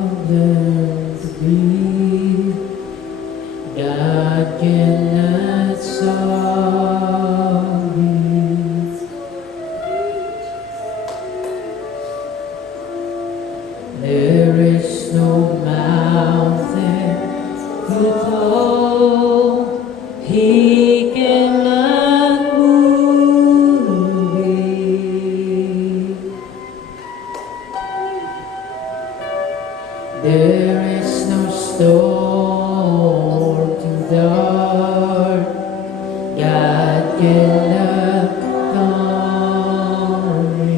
Problems be God cannot solve it. There is no mountain too tall He cannot move it. There is no storm too dark God cannot calm it.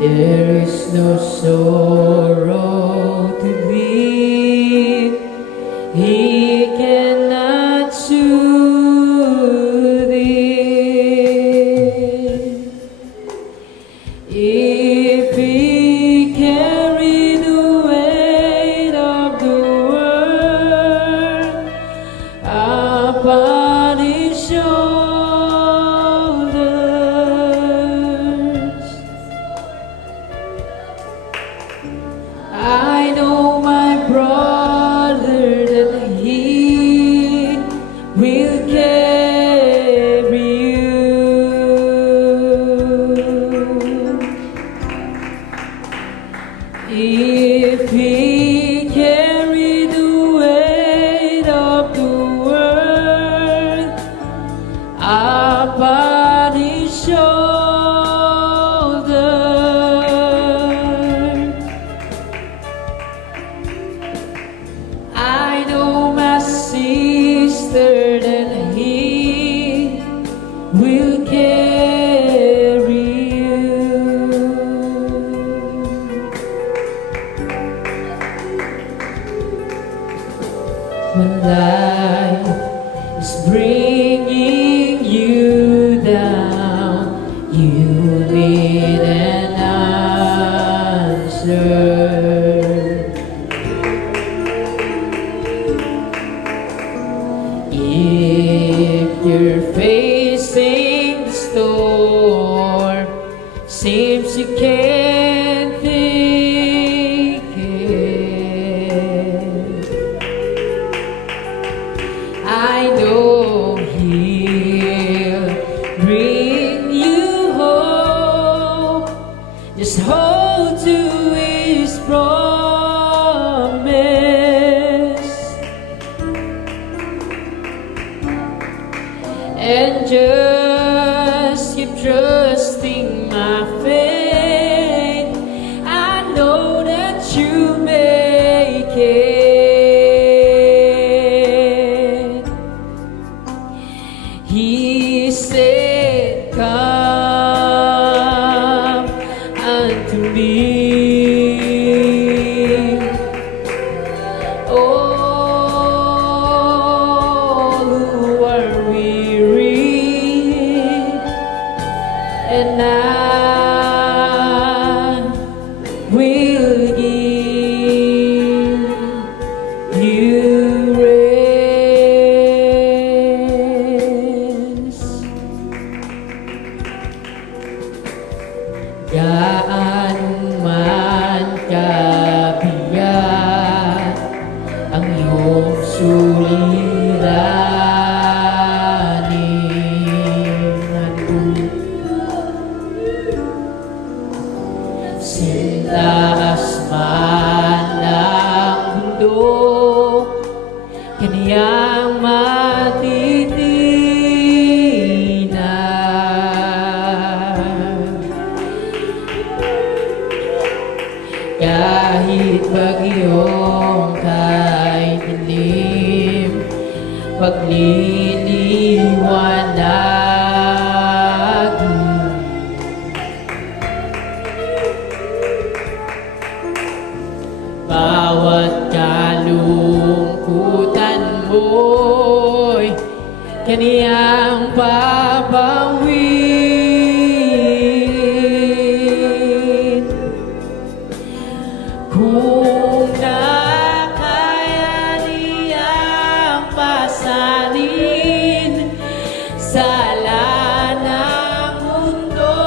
There is no sorrow to weep He cannot soothe it. If He carry the weight of the world upon His shoulders, I know my brother that He will carry you. If He carry the weight of the world upon His shoulders, I know my sister that He will carry you. When life is bringing you down, you need an answer. If you're facing the storm, seems you can't think it, I know He'll bring you hope. Just hold to His promise and just keep trusting my faith. I know that you make it. He said, come unto me, all who are weary, and I will give you rest. Gaano man kabigat ang iyong suliranin, sintaas man ang bundok, kaniyang matitinan. kahit bagyong kay dilim, pagliliwanagin. Bawat kalungkutan mo'y kaniyang babawin. Kung nakaya niyang pasanin sala ng mundo,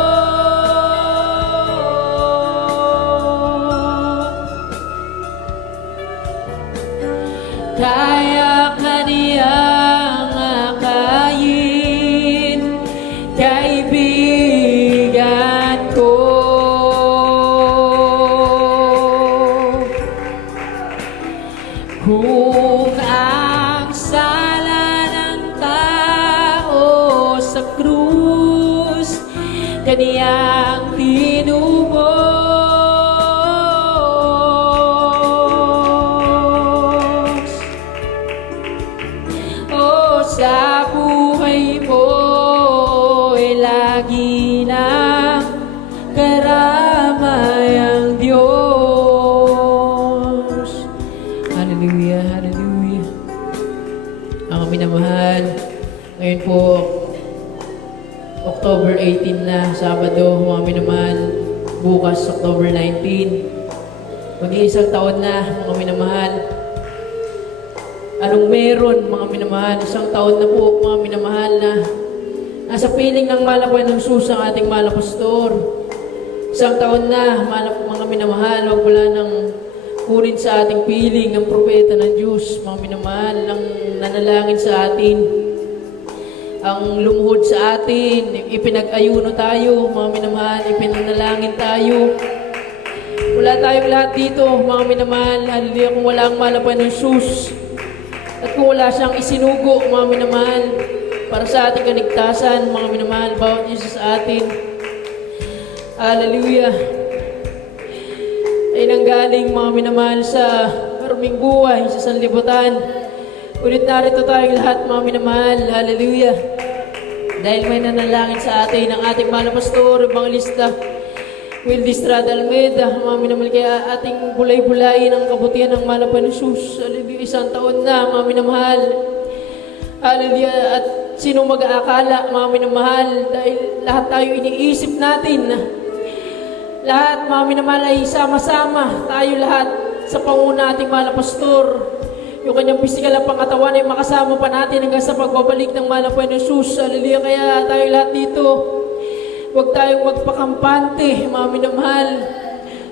kaya kaniyang akayin, kaibigan ko. Kung ang sala ng tao sa krus kaniyang tinubos, o sa buhay mo'y lagi ng karamay ang Diyos. Hallelujah, hallelujah. Ang minamahal, ngayon po, October 18 na, Sabado, mga minamahal, bukas, October 19. Mag-iisang taon na, mga minamahal. Anong meron, mga minamahal? Isang taon na po, mga minamahal, na nasa piling ng malapan ng sus ang ating malapastor. Isang taon na, mga minamahal, wag wala nang kunin sa ating piling ng propeta ng Diyos, mga minamahal, ang nanalangin sa atin, ang lumuhod sa atin, ipinag-ayuno tayo, mga minamahal, ipinanalangin tayo. Wala tayong lahat dito, mga minamahal, hallelujah, kung wala ang malapan ng sus. At kung wala siyang isinugo, mga minamahal, para sa ating kaligtasan, mga minamahal, bawat isa sa atin. Hallelujah. Ay nanggaling, mga minamahal, sa karuming buhay, sa sanlibutan. Ulit narito tayong lahat, mga minamahal. Hallelujah. Dahil may nanalangin sa atin ang ating mahal na pastor, Evangelista Wildy Estrada Almeida, mga minamahal, kaya ating bulay-bulayin ang kabutihan ng mahal na Jesus. Hallelujah. Isang taon na, mga minamahal. Hallelujah. At sino mag-aakala, mga minamahal, dahil lahat tayo iniisip natin. Lahat, mga minamahal, ay sama-sama. Tayo lahat sa panguna ating mahal na pastor. Yung kanyang physical na pangatawan ay makasama pa natin hanggang sa pagbabalik ng mahal na Jesus. Hallelujah. Kaya tayo lahat dito, huwag tayong magpakampante, mga minamahal.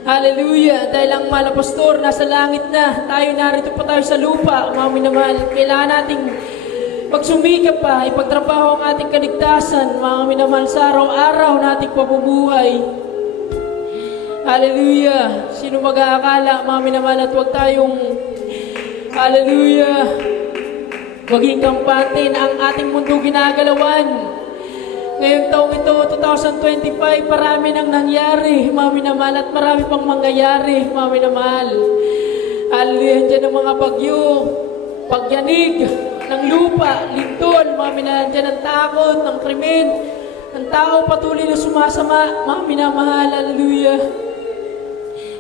Hallelujah. Dahil ang mahal na pastor nasa langit na. Tayo narito pa tayo sa lupa, mga minamahal. Kailangan nating magsumikap pa, ipagtrabaho ang ating kaligtasan, mga minamahal, sa araw-araw nating pabubuhay. Hallelujah. Sino mag-aakala, mga minamahal, at huwag tayong, hallelujah, maging kampante na ang ating mundo ginagalawan. Ngayong taong ito, 2025, marami nang nangyari, mga minamahal, at marami pang mangyayari, mga minamahal. Hallelujah. Diyan ang mga bagyo, pagyanig ng lupa, lindol, mga minamahal. Diyan ang takot, ng krimen, ang tao patuloy na sumasama, mga minamahal. Hallelujah.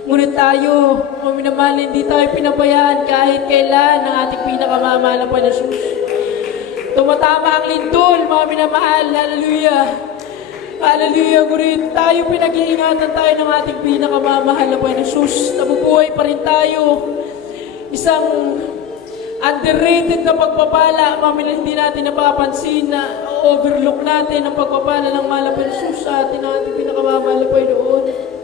Ngunit tayo, mga minamahal, hindi tayo pinabayaan kahit kailan ng ating pinakamamahal na Jesus. Tumatama ang lindol, mga minamahal. Hallelujah. Hallelujah. Ngunit tayo, pinag-iingatan tayo ng ating pinakamamahal na Jesus. Nabubuhay pa rin tayo. Isang underrated na pagpapala, mga minamahal, hindi natin napapansin na overlook natin ang pagpapala ng mahal na Jesus sa atin, ang ating pinakamamahal na Panginoon.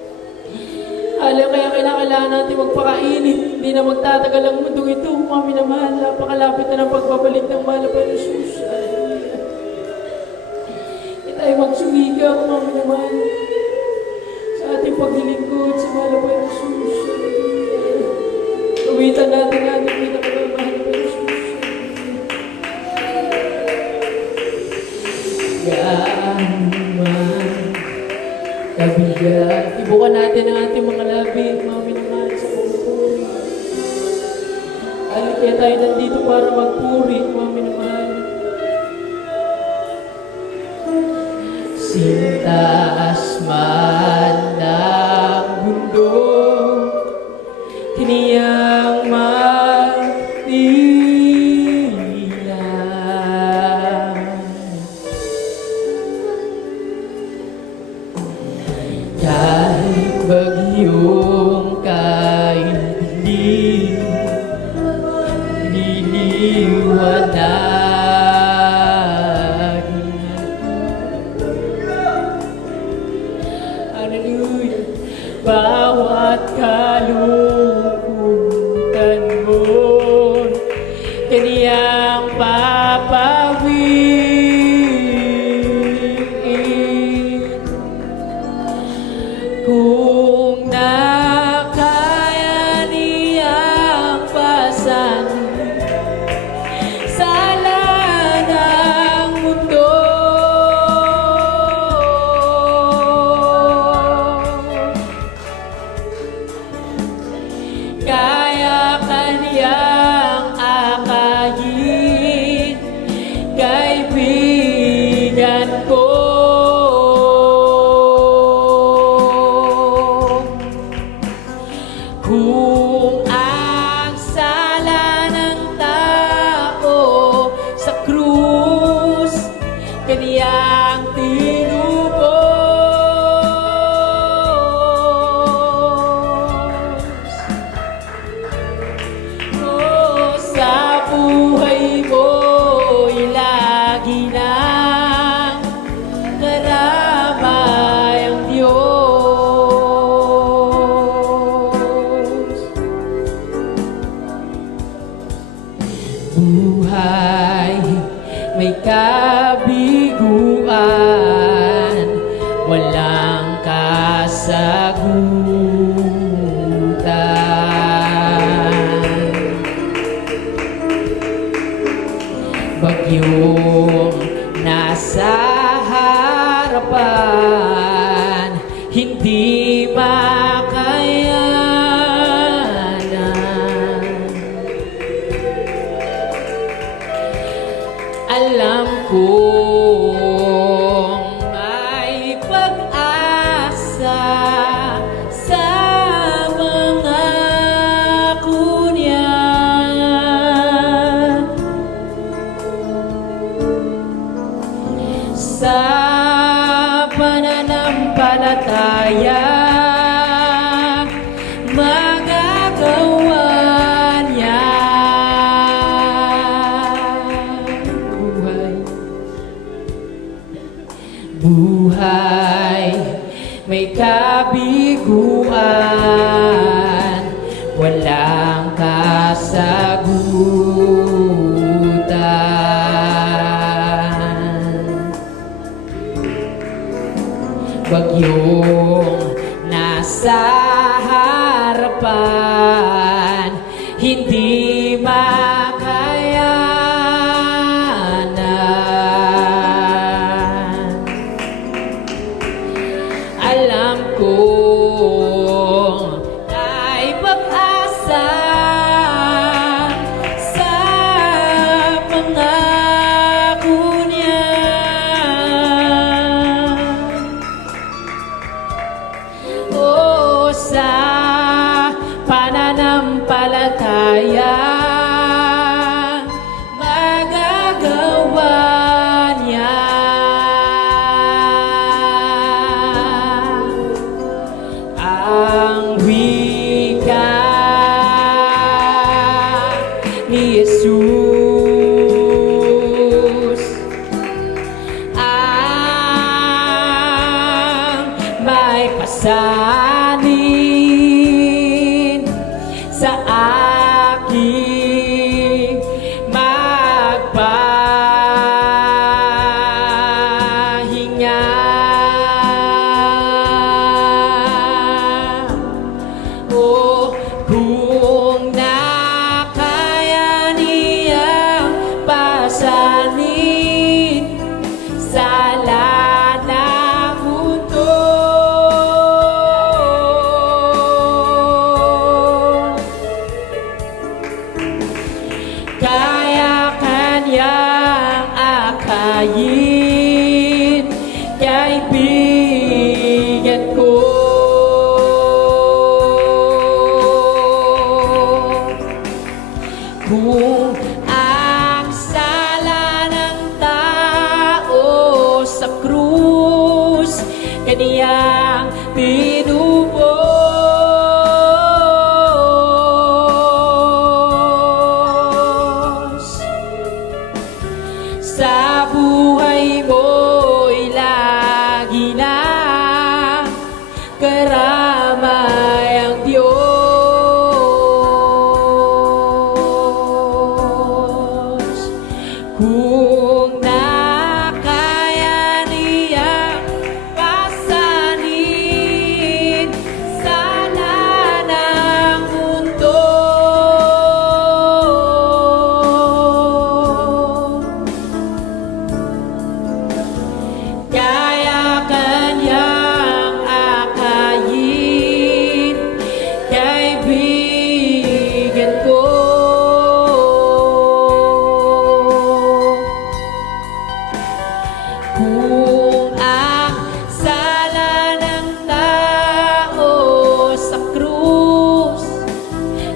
Kaya kailangan natin magpakainit. Hindi na magtatagal ang mundo ito, mga minamahal. Napakalapit na ng pagbabalik ng mahal na Jesus. Hallelujah. Hindi tayo magsumigaw, mga minamahal, sa ating paglilingkod sa mahal na Jesus. Hallelujah. Kawitan natin natin pinakamamahal na Jesus. Gaano man kabigat. Ibukan natin ang ating mga labi, mga minamahal. tayo nandito para magpuri, mga minamahal. Sintaas man ng mundo, tiniyang magtilan. Kahit bagyong kaindilig, liliwanagin. Hallelujah. Bawat kalungkutan mo, kaniyang papawin. Kung nakaya niyang pasanin sala ng mundo, kaya kaniyang akayin, kaibigan ko. Kung ang sala ng tao sa krus, kaniyang tinubos. Oh, sa buhay mo'y lagi nang karamay ang Diyos. Buhay may kabiguan, walang kasagutan. Bagyong nasa harapan, hindi makayanan. Alam kong may pag-asa sa mga kunya. Sa pananampalataya, magagawa niya. Buhay may kabiguan, walang kasagutan. Bagyong nasa harapan, hindi makayanan. Alam kong may pag-asa sa pangako niya. O sa pananampalataya, magagawa niya. Ang wika ni Jesus ang may pasanin sa aking magpahinga. O kung nakaya niyang pasanin sala ng mundo, kaibigan ko. Kung ang sala ng tao sa krus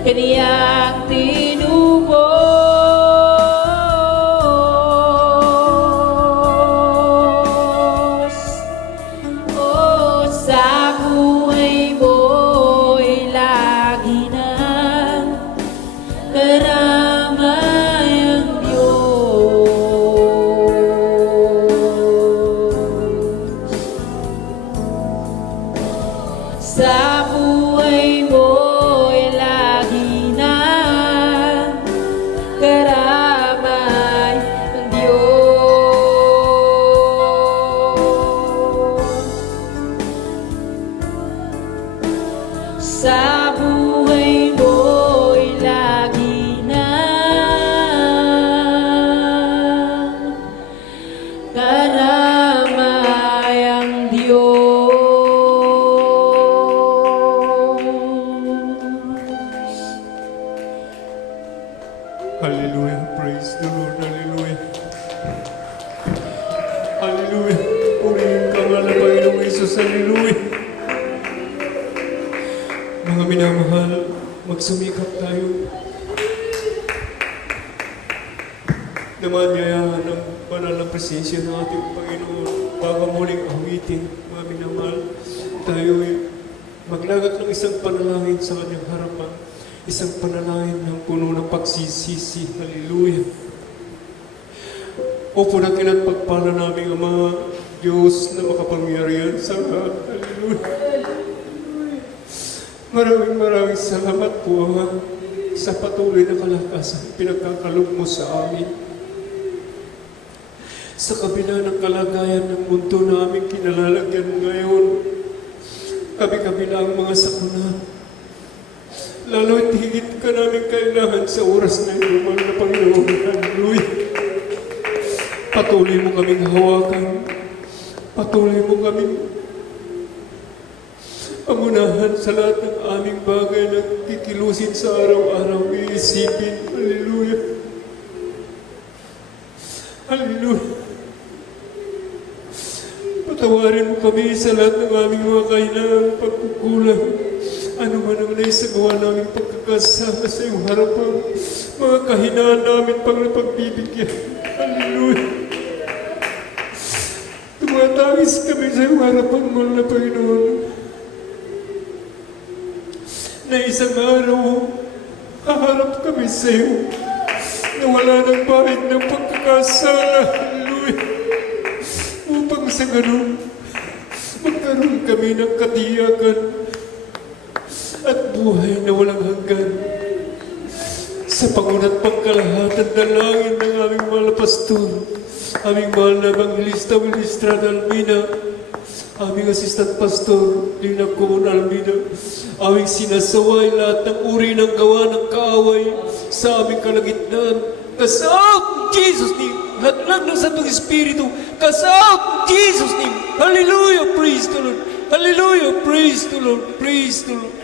kaniyang tinubos, o sa buhay mo'y lagi nang karamay ang Diyos. Sa buhay mo'y lagi nang karamay ang Diyos. Sa buhay mo'y lagi nang karamay ang Diyos. Hallelujah. Praise the Lord. Hallelujah. Hallelujah. Purihin ka nga na Panginoong Isus. Hallelujah. Mga minamahal, magsumikap tayo. Namanyayahan ng banal na presensya ng ating Panginoon bago muling awitin. Mga minamahal, tayo ay maglagat ng isang panalangin sa kanyang harapan. Isang panalangin ng puno ng pagsisisi. Hallelujah. Opo natin at pagpala namin ang mga Diyos na makapangyarihan sa lahat. Hallelujah. Maraming salamat po sa patuloy na kalakasan pinagkakaloob mo sa amin. Sa kabila ng kalagayan ng mundo na aming kinalalagyan ngayon, kabi-kabila ang mga sakuna. Lalo at higit ka namin kailangan sa oras na ito, mga na Panginoon. Hallelujah. Patuloy mo kaming hawakan. Patuloy mo kaming pangunahan sa lahat ng aming bagay na kikilusin sa araw-araw, iisipin. Hallelujah. Hallelujah. Patawarin mo kami sa lahat ng aming mga kailangan pagkukulang. Ano man ang naisagawa namin pagkakasama sa iyong harapan, mga kahinaan namin pang napagbibigyan. Hallelujah. Tumatangis kami sa iyong harapan, mahal na Panginoon, na isang araw, haharap kami sa iyo, na wala ng bahid ng pagkakasala. Hallelujah. Upang sa ganun, magkaroon kami ng katiyakan at buhay na walang hanggan. Sa pangunat pagkalahatan na langin ng aming mahal na pastor, aming mahal na Evangelista Willistrada Almina, aming assistant pastor, Lina Kumon Almina, aming sinasaway lahat ng uri ng gawa ng kaaway sa aming kalagitnaan. Cast out in Jesus' name. Hatlag ng Santong Espiritu. Cast out in Jesus' name. Hallelujah. Praise the Lord. Hallelujah. Praise the Lord. Praise the Lord.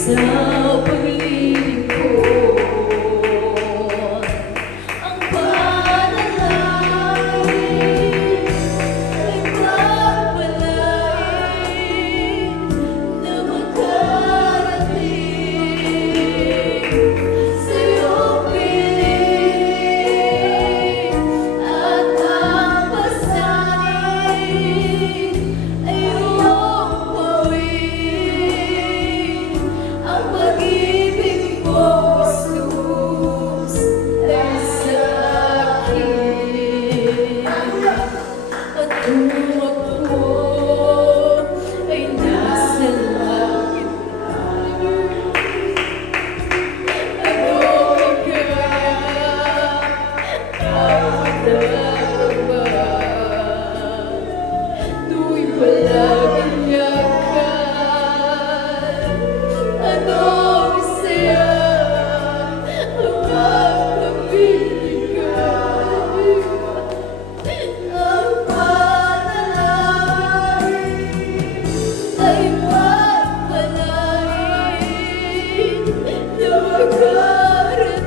Sa paglilingkod, ang panalangin ay papalain na makarating sa iyong piling at ang pasanin ay iyong gawin. Ang pag-ibig mo, Jesus, ay sa akin. At kung ako ay nasa langit na, ano kaya ang madarama? Tuwing walang iyakan, ano saya ang pagkabigay? Ang panalangin ay papalain na makarating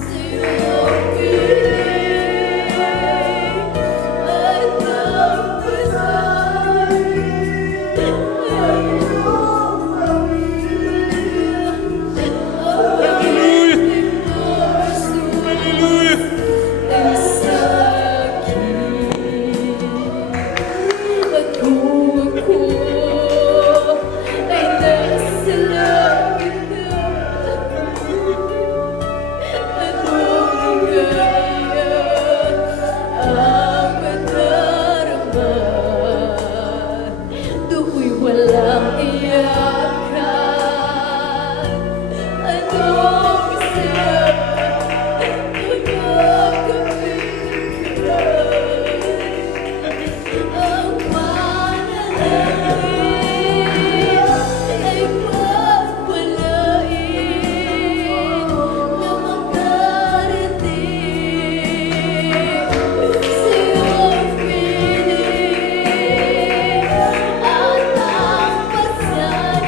sa iyong piling at ang pasanin ay iyong walang iyakan, anong isip ang pagkabigay? Ang panalangin ay papalain na makarating sa iyong piling at ang pasanin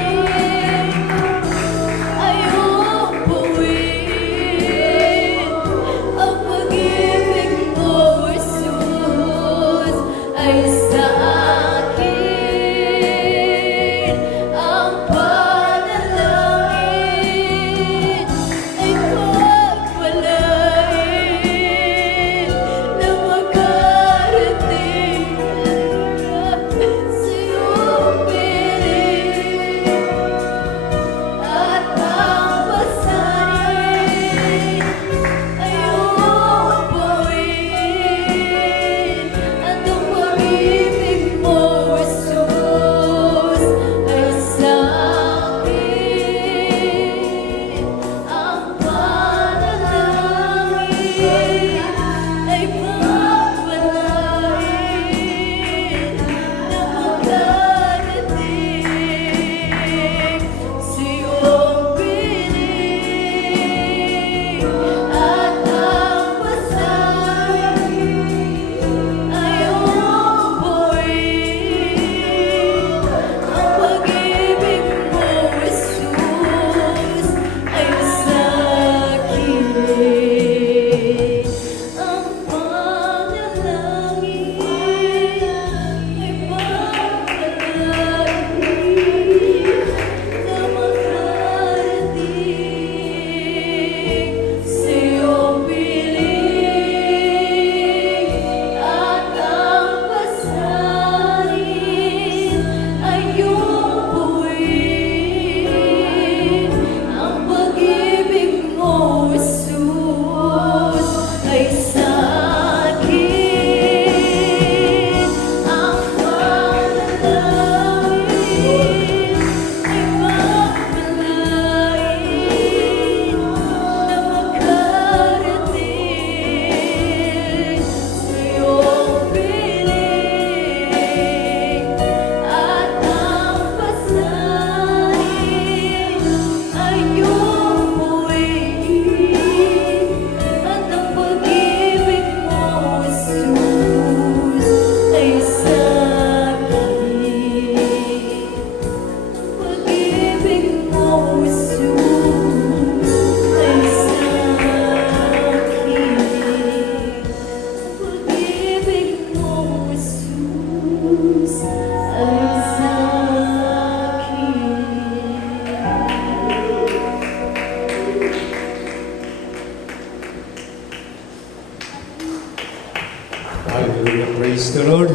Hallelujah. Praise the Lord.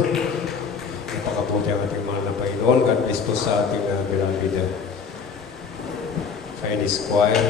Napakabuti ang ating mahal na Panginoon. God bless po sa ating beloved Chinese choir.